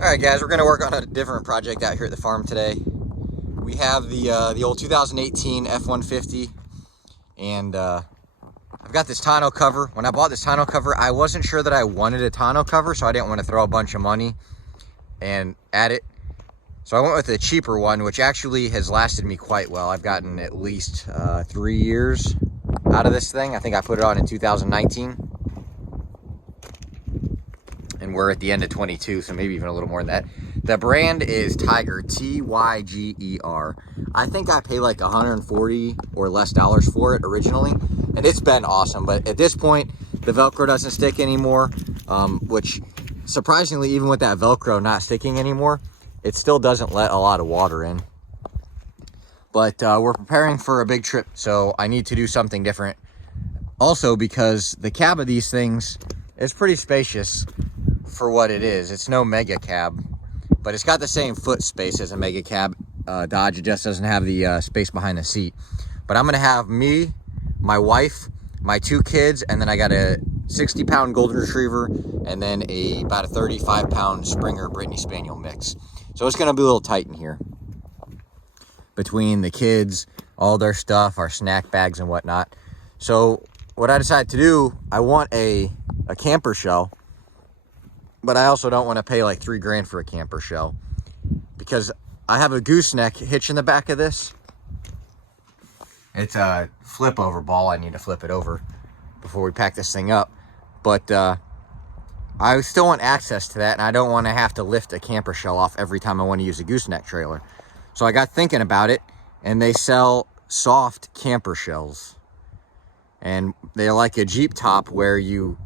Alright guys, we're going to work on a different project out here at the farm today. We have the old 2018 F-150, and I've got this tonneau cover. When I bought this tonneau cover, I wasn't sure that I wanted a tonneau cover, so I didn't want to throw a bunch of money and add it. So I went with a cheaper one, which actually has lasted me quite well. I've gotten at least 3 years out of this thing. I think I put it on in 2019. And we're at the end of 22, so maybe even a little more than that. The brand is Tiger, T-Y-G-E-R. I think I paid like 140 or less dollars for it originally, and it's been awesome. But at this point, the Velcro doesn't stick anymore, which surprisingly, even with that Velcro not sticking anymore, it still doesn't let a lot of water in. But we're preparing for a big trip, so I need to do something different. Also, because the cab of these things is pretty spacious for what it is. It's no mega cab, but it's got the same foot space as a mega cab Dodge. It just doesn't have the space behind the seat. But I'm gonna have me, my wife, my 2 kids, and then I got a 60-pound golden retriever, and then about a 35-pound Springer Brittany Spaniel mix. So it's gonna be a little tight in here between the kids, all their stuff, our snack bags and whatnot. So what I decided to do, I want a camper shell, but I also don't want to pay like $3 grand for a camper shell, because I have a gooseneck hitch in the back of this. It's a flip over ball. I need to flip it over before we pack this thing up. But I still want access to that, and I don't want to have to lift a camper shell off every time I want to use a gooseneck trailer. So I got thinking about it, and they sell soft camper shells. And they're like a Jeep top where you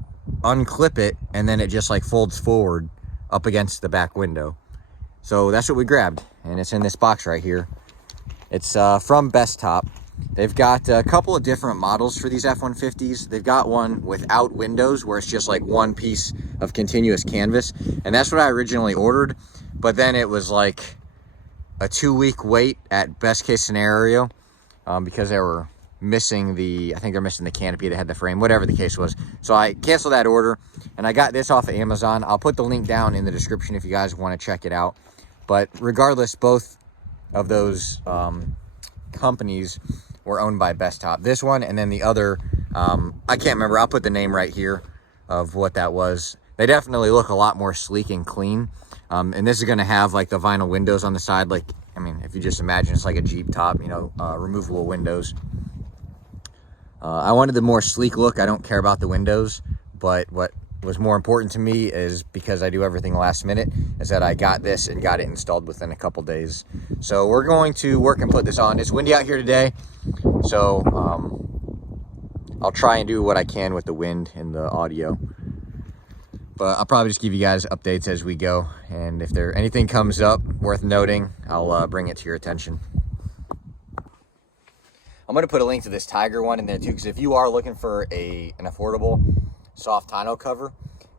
unclip it and then it just like folds forward up against the back window. So that's what we grabbed, and it's in this box right here. It's from Bestop. They've got a couple of different models for these F-150s. They've got one without windows where it's just like one piece of continuous canvas, and that's what I originally ordered. But then it was like a 2-week wait at best case scenario, because they were missing I think they're missing the canopy that had the frame, whatever the case was. So I canceled that order, and I got this off of Amazon. I'll put the link down in the description if you guys want to check it out. But regardless, both of those companies were owned by Bestop. This one and then the other, I can't remember. I'll put the name right here of what that was. They definitely look a lot more sleek and clean. And this is going to have like the vinyl windows on the side. Like, I mean, if you just imagine it's like a Jeep top, you know, removable windows. I wanted the more sleek look. I don't care about the windows, but what was more important to me is, because I do everything last minute, is that I got this and got it installed within a couple days. So we're going to work and put this on. It's windy out here today, so I'll try and do what I can with the wind and the audio. But I'll probably just give you guys updates as we go, and if anything comes up worth noting, I'll bring it to your attention. I'm going to put a link to this Tiger one in there too, because if you are looking for an affordable soft tonneau cover,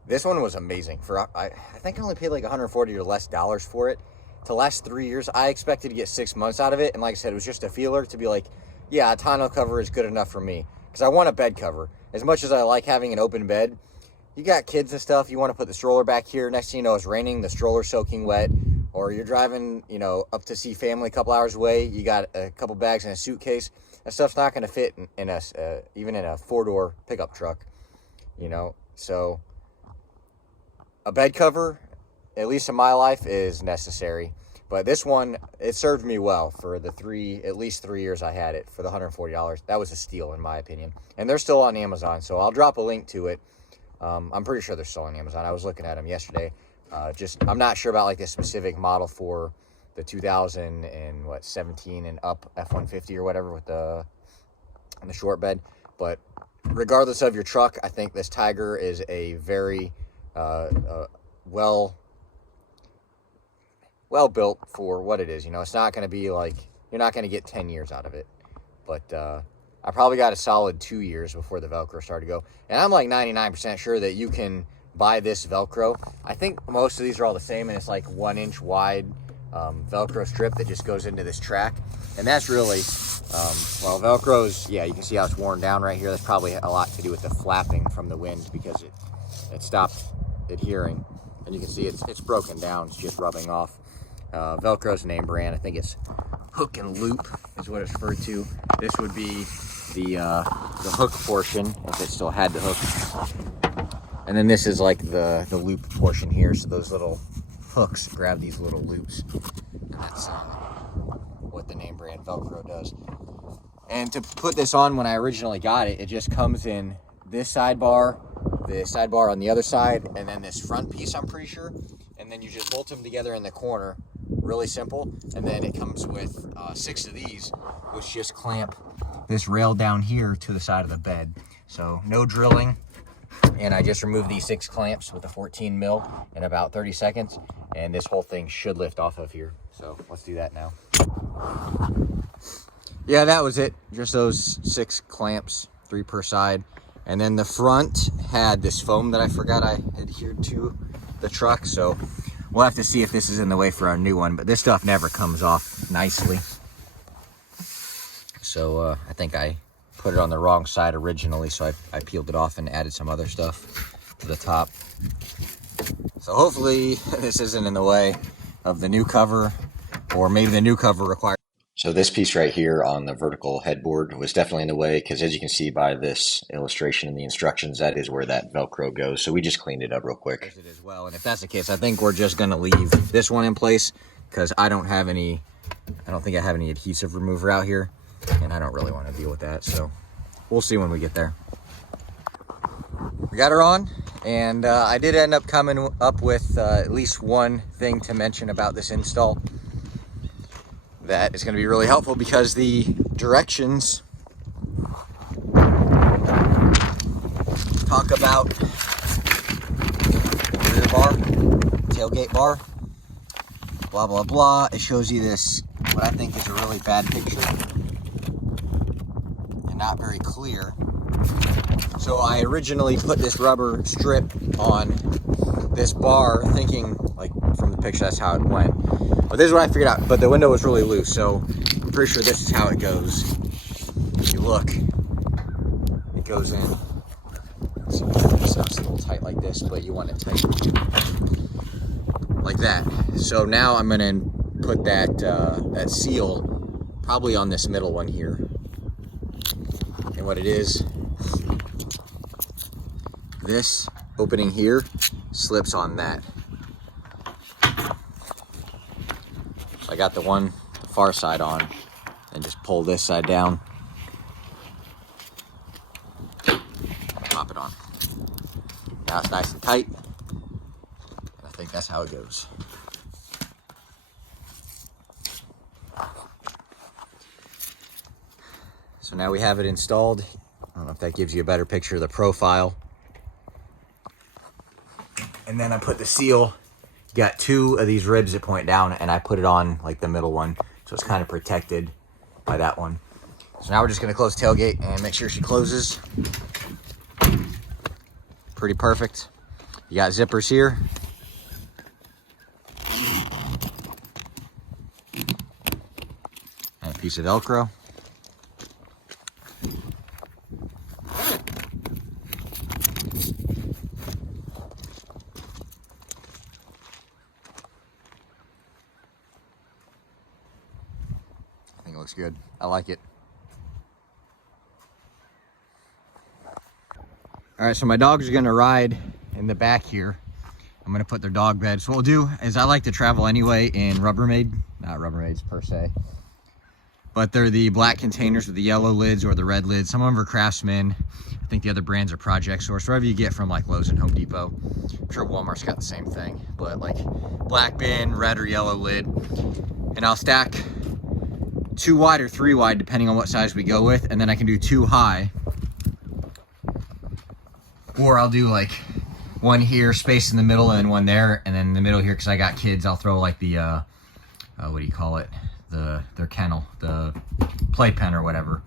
this one was amazing. I think I only paid like 140 or less dollars for it. To last 3 years, I expected to get 6 months out of it, and like I said, it was just a feeler to be like, yeah, a tonneau cover is good enough for me, because I want a bed cover. As much as I like having an open bed, you got kids and stuff, you want to put the stroller back here, next thing you know it's raining, the stroller's soaking wet, or you're driving, you know, up to see family a couple hours away, you got a couple bags in a suitcase. That stuff's not going to fit in even in a 4-door pickup truck, you know. So a bed cover, at least in my life, is necessary. But this one, it served me well for the at least 3 years I had it. For the $140, that was a steal in my opinion. And they're still on Amazon, so I'll drop a link to it. I'm pretty sure they're still on Amazon. I was looking at them yesterday. I'm not sure about like the specific model for the 2017 and up F-150 or whatever with the short bed. But regardless of your truck, I think this Tiger is a very well built for what it is. You know, it's not going to be like, you're not going to get 10 years out of it. But I probably got a solid 2 years before the Velcro started to go. And I'm like 99% sure that you can buy this Velcro. I think most of these are all the same, and it's like 1-inch wide Velcro strip that just goes into this track. And that's really, well, Velcro's, yeah, you can see how it's worn down right here. That's probably a lot to do with the flapping from the wind, because it stopped adhering. and you can see it's broken down. It's just rubbing off. Velcro's name brand. I think it's Hook and Loop is what it's referred to. This would be the hook portion, if it still had the hook. And then this is like the loop portion here. So those little hooks grab these little loops. And that's what the name brand Velcro does. And to put this on, when I originally got it, it just comes in this sidebar, the sidebar on the other side, and then this front piece, I'm pretty sure. And then you just bolt them together in the corner. Really simple. And then it comes with 6 of these, which just clamp this rail down here to the side of the bed. So no drilling. And I just removed these 6 clamps with a 14 mil in about 30 seconds. And this whole thing should lift off of here. So let's do that now. Yeah, that was it. Just those 6 clamps, 3 per side. And then the front had this foam that I forgot I adhered to the truck. So we'll have to see if this is in the way for our new one. But this stuff never comes off nicely. So I think I put it on the wrong side originally. So I peeled it off and added some other stuff to the top. So hopefully this isn't in the way of the new cover, or maybe the new cover requires. So this piece right here on the vertical headboard was definitely in the way, because as you can see by this illustration in the instructions, that is where that Velcro goes. So we just cleaned it up real quick. It as well. And if that's the case, I think we're just going to leave this one in place, because I don't think I have any adhesive remover out here, and I don't really want to deal with that. So we'll see when we get there. We got her on, and I did end up coming up with at least one thing to mention about this install that is going to be really helpful, because the directions talk about rear bar, tailgate bar, blah, blah, blah. It shows you this, what I think is a really bad picture and not very clear. So I originally put this rubber strip on this bar thinking, like, from the picture that's how it went. But this is what I figured out, but the window was really loose, so I'm pretty sure this is how it goes. If you look, it goes in. So it's a little tight like this, but you want it tight like that. So now I'm gonna put that seal probably on this middle one here. And what it is, this opening here slips on that. I got the one far side on, and just pull this side down, pop it on. Now it's nice and tight, and I think that's how it goes. So now we have it installed. I don't know if that gives you a better picture of the profile. And then I put the seal. Got 2 of these ribs that point down, and I put it on like the middle one, so it's kind of protected by that one. So now we're just gonna close tailgate and make sure she closes. Pretty perfect. You got zippers here. And a piece of Velcro. Looks good. I like it. All right, so my dogs are gonna ride in the back here. I'm gonna put their dog bed. So what we'll do is, I like to travel anyway in Rubbermaid, not Rubbermaids per se, but they're the black containers with the yellow lids or the red lids. Some of them are Craftsman. I think the other brands are Project Source, wherever you get from like Lowe's and Home Depot. I'm sure Walmart's got the same thing, but like black bin, red or yellow lid. And I'll stack 2 wide or 3 wide, depending on what size we go with, and then I can do 2 high, or I'll do like one here, space in the middle, and one there, and then in the middle here, because I got kids, I'll throw like the what do you call it, their kennel, the playpen or whatever,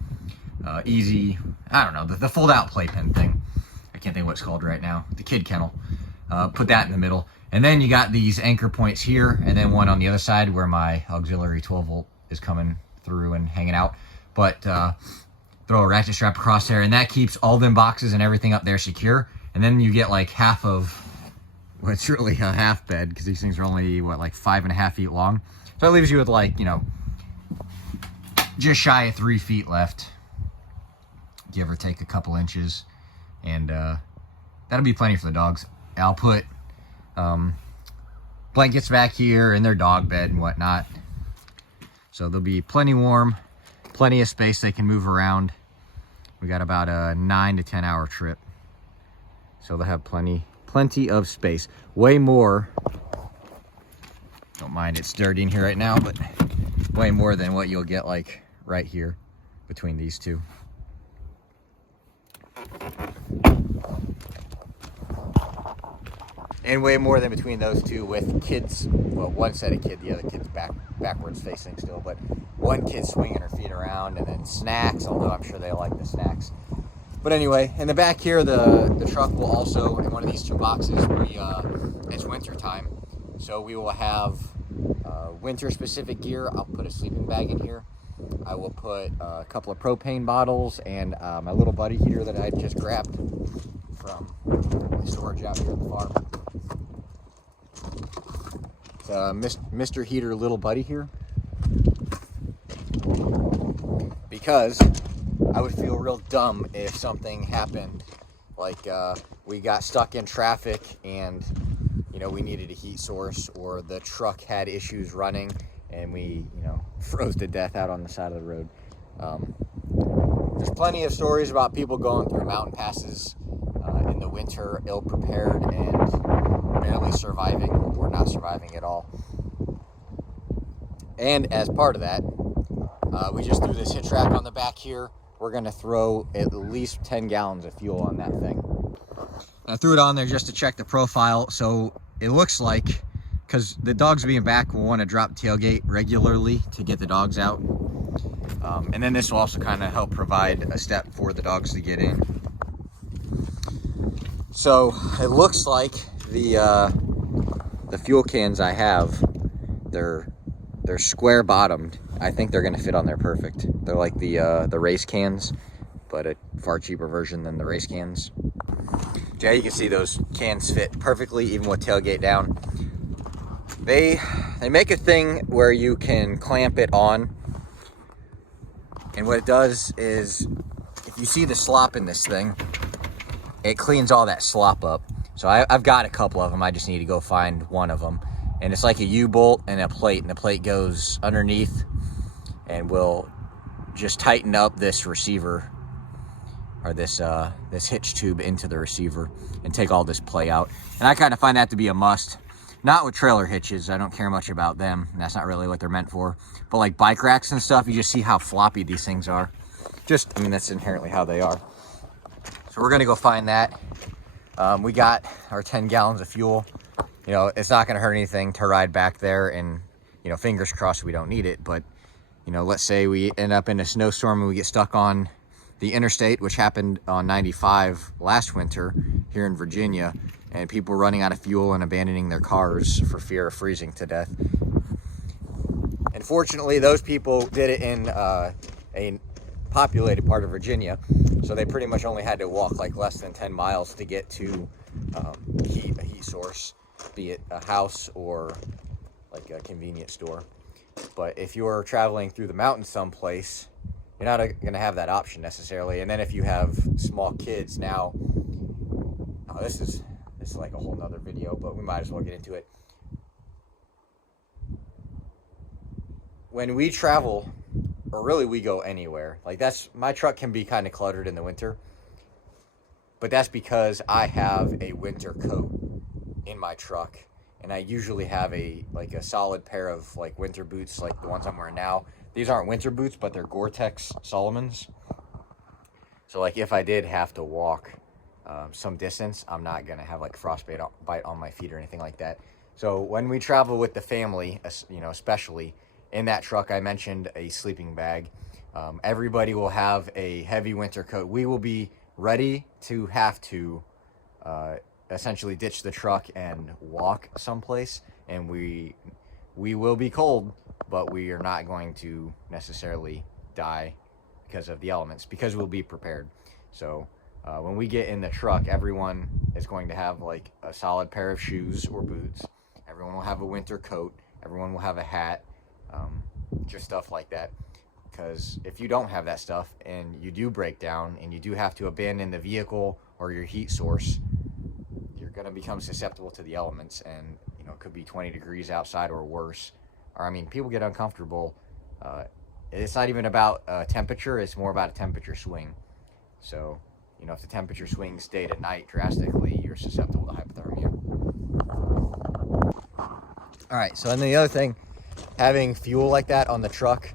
easy, I don't know, the fold out playpen thing. I can't think what it's called right now, the kid kennel. Put that in the middle, and then you got these anchor points here, and then one on the other side where my auxiliary 12 volt is coming through and hanging out. But throw a ratchet strap across there, and that keeps all them boxes and everything up there secure. And then you get like half of well, it's really a half bed because these things are only, what, like 5.5 feet long. So it leaves you with, like, you know, just shy of 3 feet left, give or take a couple inches. And that'll be plenty for the dogs. I'll put blankets back here in their dog bed and whatnot. So they'll be plenty warm, plenty of space they can move around. We got about a 9 to 10 hour trip. So they'll have plenty of space. Way more, don't mind it's dirty in here right now, but way more than what you'll get like right here between these two. And way more than between those two with kids. Well, one set of kids, the other kid's backwards facing still, but one kid swinging her feet around, and then snacks, although I'm sure they like the snacks. But anyway, in the back here, the truck will also, in one of these two boxes, it's winter time. So we will have winter specific gear. I'll put a sleeping bag in here. I will put a couple of propane bottles and my little buddy heater that I just grabbed from the storage out here at the farm. It's Mr. Heater Little Buddy here. Because I would feel real dumb if something happened, like we got stuck in traffic and, you know, we needed a heat source, or the truck had issues running and we, you know, froze to death out on the side of the road. There's plenty of stories about people going through mountain passes in the winter, ill-prepared and barely surviving or not surviving at all. And as part of that, we just threw this hitch rack on the back here. We're gonna throw at least 10 gallons of fuel on that thing. I threw it on there just to check the profile. So it looks like, because the dogs being back, will want to drop tailgate regularly to get the dogs out. And then this will also kind of help provide a step for the dogs to get in. So it looks like the fuel cans I have, they're square bottomed. I think they're gonna fit on there perfect. They're like the race cans, but a far cheaper version than the race cans. Yeah, you can see those cans fit perfectly, even with tailgate down. They make a thing where you can clamp it on, and what it does is, if you see the slop in this thing, it cleans all that slop up. So I've got a couple of them. I just need to go find one of them. And it's like a U-bolt and a plate, and the plate goes underneath and will just tighten up this receiver, or this hitch tube into the receiver, and take all this play out. And I kind of find that to be a must. Not with trailer hitches. I don't care much about them. That's not really what they're meant for. But like bike racks and stuff, you just see how floppy these things are. I mean, that's inherently how they are. So we're gonna go find that. We got our 10 gallons of fuel. You know, it's not gonna hurt anything to ride back there, and, you know, fingers crossed we don't need it. But, you know, let's say we end up in a snowstorm and we get stuck on the interstate, which happened on 95 last winter here in Virginia, and people running out of fuel and abandoning their cars for fear of freezing to death. And fortunately, those people did it in a populated part of Virginia, so they pretty much only had to walk like less than 10 miles to get to a heat source, be it a house or like a convenience store. But if you're traveling through the mountains someplace, you're not going to have that option necessarily. And then if you have small kids now, this is like a whole nother video, but we might as well get into it. When we travel, or really we go anywhere, like my truck can be kind of cluttered in the winter, but that's because I have a winter coat in my truck, and I usually have a solid pair of like winter boots, like the ones I'm wearing now. These aren't winter boots, but they're Gore-Tex Solomons. So like if I did have to walk some distance, I'm not gonna have like frostbite on my feet or anything like that. So when we travel with the family, you know, especially in that truck, I mentioned a sleeping bag. Everybody will have a heavy winter coat. We will be ready to have to essentially ditch the truck and walk someplace, and we will be cold, but we are not going to necessarily die because of the elements, because we'll be prepared. So When we get in the truck, everyone is going to have like a solid pair of shoes or boots. Everyone will have a winter coat. Everyone will have a hat, just stuff like that. Because if you don't have that stuff and you do break down and you do have to abandon the vehicle or your heat source, you're going to become susceptible to the elements, and it could be 20 degrees outside or worse. Or I mean, people get uncomfortable. It's not even about temperature, it's more about a temperature swing. So if the temperature swings day to night drastically, you're susceptible to hypothermia. All right, so and the other thing, having fuel like that on the truck,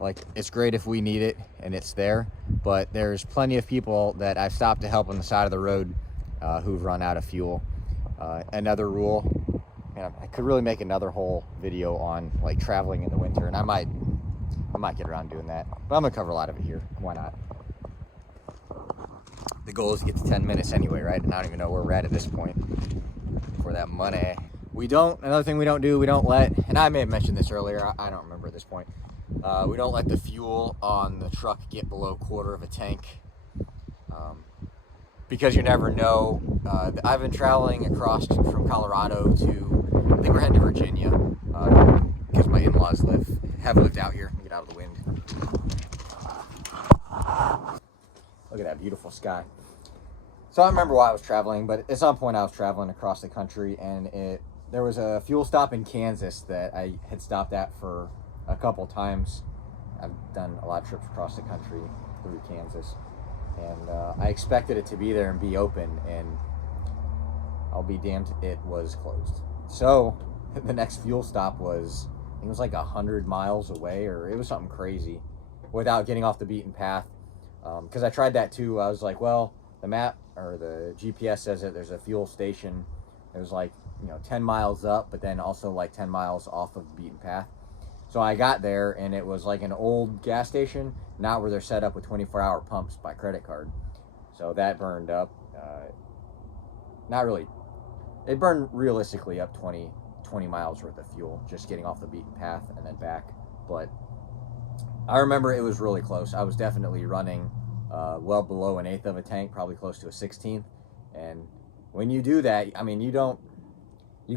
like, it's great if we need it and it's there, but there's plenty of people that I've stopped to help on the side of the road who've run out of fuel. Another rule, I could really make another whole video on like traveling in the winter, and I might get around doing that, but I'm gonna cover a lot of it here. Why not? The goal is to get to 10 minutes anyway, right? And I don't even know where we're at this point for that money. Another thing we don't let, and I may have mentioned this earlier, I don't remember at this point. We don't let the fuel on the truck get below a quarter of a tank, because you never know. I've been traveling across from Colorado to, I think we're heading to Virginia, because my in-laws have lived out here. Get out of the wind. Look at that beautiful sky. So I remember why I was traveling, but at some point I was traveling across the country, and there was a fuel stop in Kansas that I had stopped at for a couple times. I've done a lot of trips across the country through Kansas, and I expected it to be there and be open, and I'll be damned, it was closed. So the next fuel stop was, I think it was like 100 miles away, or it was something crazy, without getting off the beaten path. Because I tried that too. I was like, well, the map or the GPS says that there's a fuel station. It was like 10 miles up, but then also like 10 miles off of the beaten path. So I got there, and it was like an old gas station, not where they're set up with 24-hour pumps by credit card. So that burned up, not really, it burned realistically up 20 miles worth of fuel, just getting off the beaten path and then back. But I remember it was really close. I was definitely running well below 1/8 of a tank, probably close to a 16th. And when you do that, I mean, you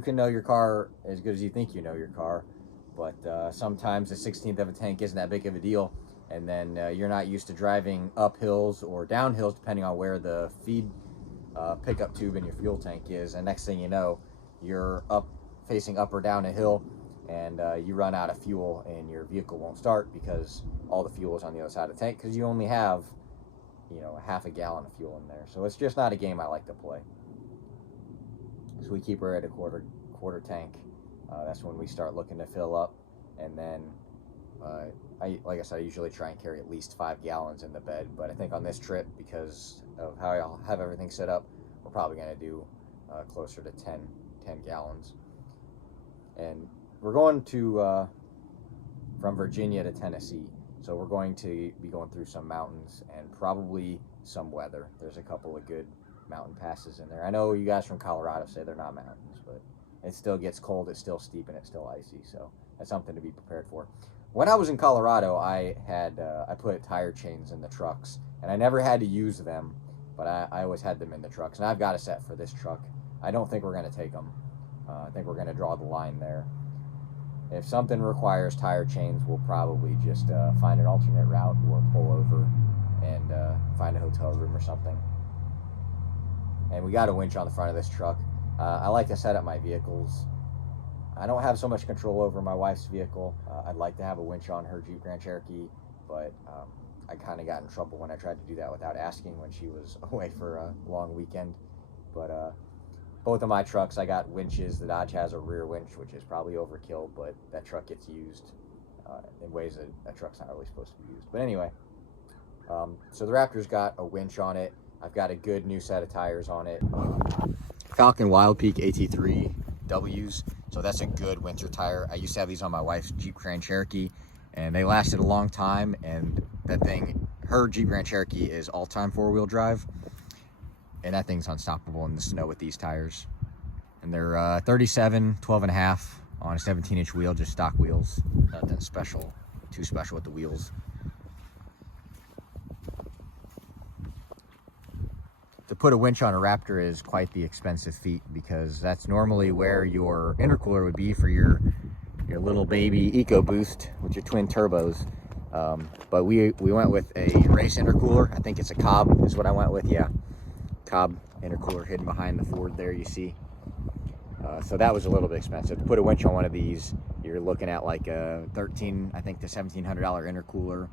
can know your car as good as you think you know your car, but sometimes a 16th of a tank isn't that big of a deal, and then you're not used to driving up hills or down hills, depending on where the feed pickup tube in your fuel tank is, and next thing you know, you're facing up or down a hill, and you run out of fuel and your vehicle won't start because all the fuel is on the other side of the tank, because you only have a half a gallon of fuel in there. So it's just not a game I like to play. So we keep her at a quarter tank. That's when we start looking to fill up, and then like I said, I usually try and carry at least 5 gallons in the bed, but I think on this trip, because of how I'll have everything set up, we're probably going to do closer to 10 gallons. And we're going to from Virginia to Tennessee, so we're going to be going through some mountains and probably some weather. There's a couple of good mountain passes in there. I know you guys from Colorado say they're not mountains, but it still gets cold, it's still steep, and it's still icy, so that's something to be prepared for. When I was in Colorado, I put tire chains in the trucks, and I never had to use them, but I always had them in the trucks, and I've got a set for this truck. I don't think we're going to take them. I think we're going to draw the line there. If something requires tire chains, we'll probably just find an alternate route or pull over and find a hotel room or something. And we got a winch on the front of this truck. I like to set up my vehicles. I don't have so much control over my wife's vehicle. I'd like to have a winch on her Jeep Grand Cherokee, but I kind of got in trouble when I tried to do that without asking when she was away for a long weekend. But both of my trucks, I got winches. The Dodge has a rear winch, which is probably overkill, but that truck gets used in ways that a truck's not really supposed to be used. But anyway, so the Raptor's got a winch on it. I've got a good new set of tires on it. Falcon Wild Peak AT3Ws, so that's a good winter tire. I used to have these on my wife's Jeep Grand Cherokee, and they lasted a long time, and that thing, her Jeep Grand Cherokee is all-time four-wheel drive, and that thing's unstoppable in the snow with these tires. And they're 37, 12.5 on a 17-inch wheel, just stock wheels. Nothing special, too special with the wheels. put a winch on a Raptor is quite the expensive feat, because that's normally where your intercooler would be for your little baby EcoBoost with your twin turbos. But we went with a race intercooler. I think it's a Cobb is what I went with. Yeah, Cobb intercooler hidden behind the Ford there, you see. So that was a little bit expensive. To put a winch on one of these, you're looking at like a I think to $1,700 intercooler.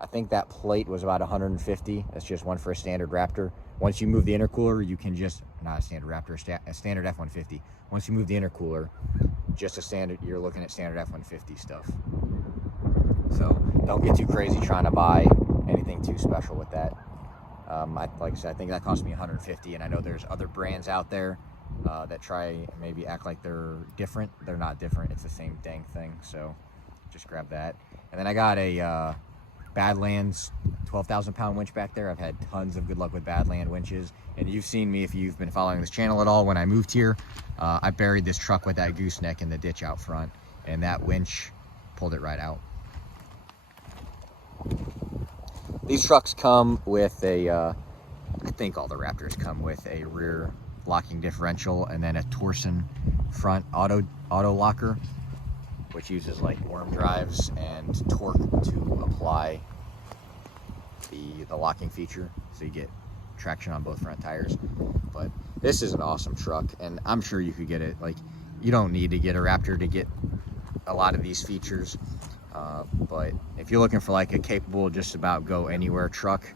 I think that plate was about $150. That's just one for a standard Raptor. Once you move the intercooler, you can just, not a standard Raptor, a standard F-150. Once you move the intercooler, just a standard, you're looking at standard F-150 stuff. So don't get too crazy trying to buy anything too special with that. Like I said, I think that cost me $150, and I know there's other brands out there that try maybe act like they're different. They're not different. It's the same dang thing. So just grab that. And then I got a Badlands 12,000 pound winch back there. I've had tons of good luck with Badland winches, and you've seen me if you've been following this channel at all. When I moved here, I buried this truck with that gooseneck in the ditch out front, and that winch pulled it right out. These trucks come with a I think all the Raptors come with a rear locking differential and then a Torsen front auto locker, which uses like worm drives and torque to apply the locking feature, so you get traction on both front tires. But this is an awesome truck, and I'm sure you could get it. Like, you don't need to get a Raptor to get a lot of these features, but if you're looking for like a capable just about go anywhere truck,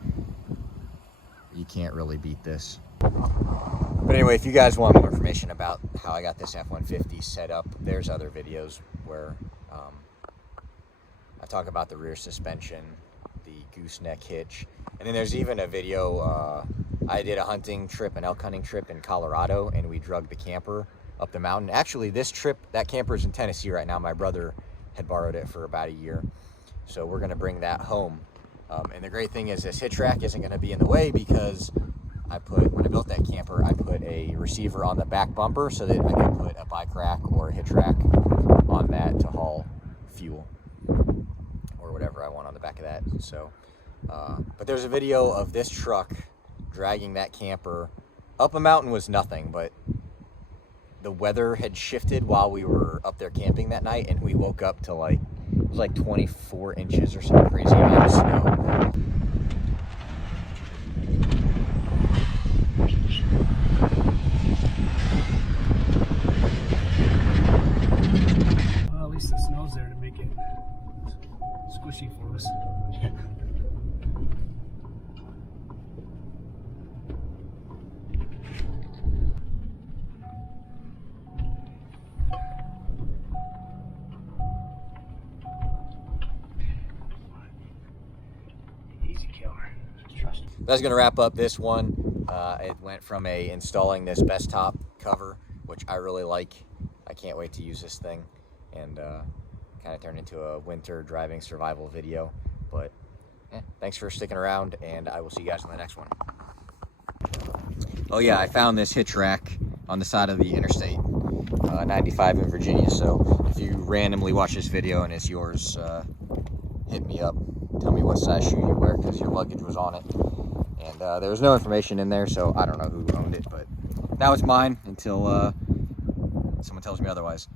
you can't really beat this. But anyway, if you guys want more information about how I got this F-150 set up, there's other videos where I talk about the rear suspension, the gooseneck hitch, and then there's even a video. I did a hunting trip, an elk hunting trip in Colorado, and we drug the camper up the mountain. Actually, this trip, that camper is in Tennessee right now. My brother had borrowed it for about a year, so we're gonna bring that home. And the great thing is this hitch rack isn't gonna be in the way, because when I built that camper, I put a receiver on the back bumper so that I could put a bike rack or a hitch rack on that to haul fuel or whatever I want on the back of that. So, but there's a video of this truck dragging that camper up a mountain. Was nothing, but the weather had shifted while we were up there camping that night, and we woke up to like, it was like 24 inches or some crazy amount of snow. Well, at least the snow's there to make it squishy for us. Easy killer. Trust. That's going to wrap up this one. It went from installing this Bestop cover, which I really like. I can't wait to use this thing, and kind of turned into a winter driving survival video. But thanks for sticking around, and I will see you guys on the next one. Oh yeah, I found this hitch rack on the side of the Interstate 95 in Virginia. So if you randomly watch this video and it's yours, hit me up. Tell me what size shoe you wear, because your luggage was on it. And there was no information in there, so I don't know who owned it, but now it's mine until someone tells me otherwise.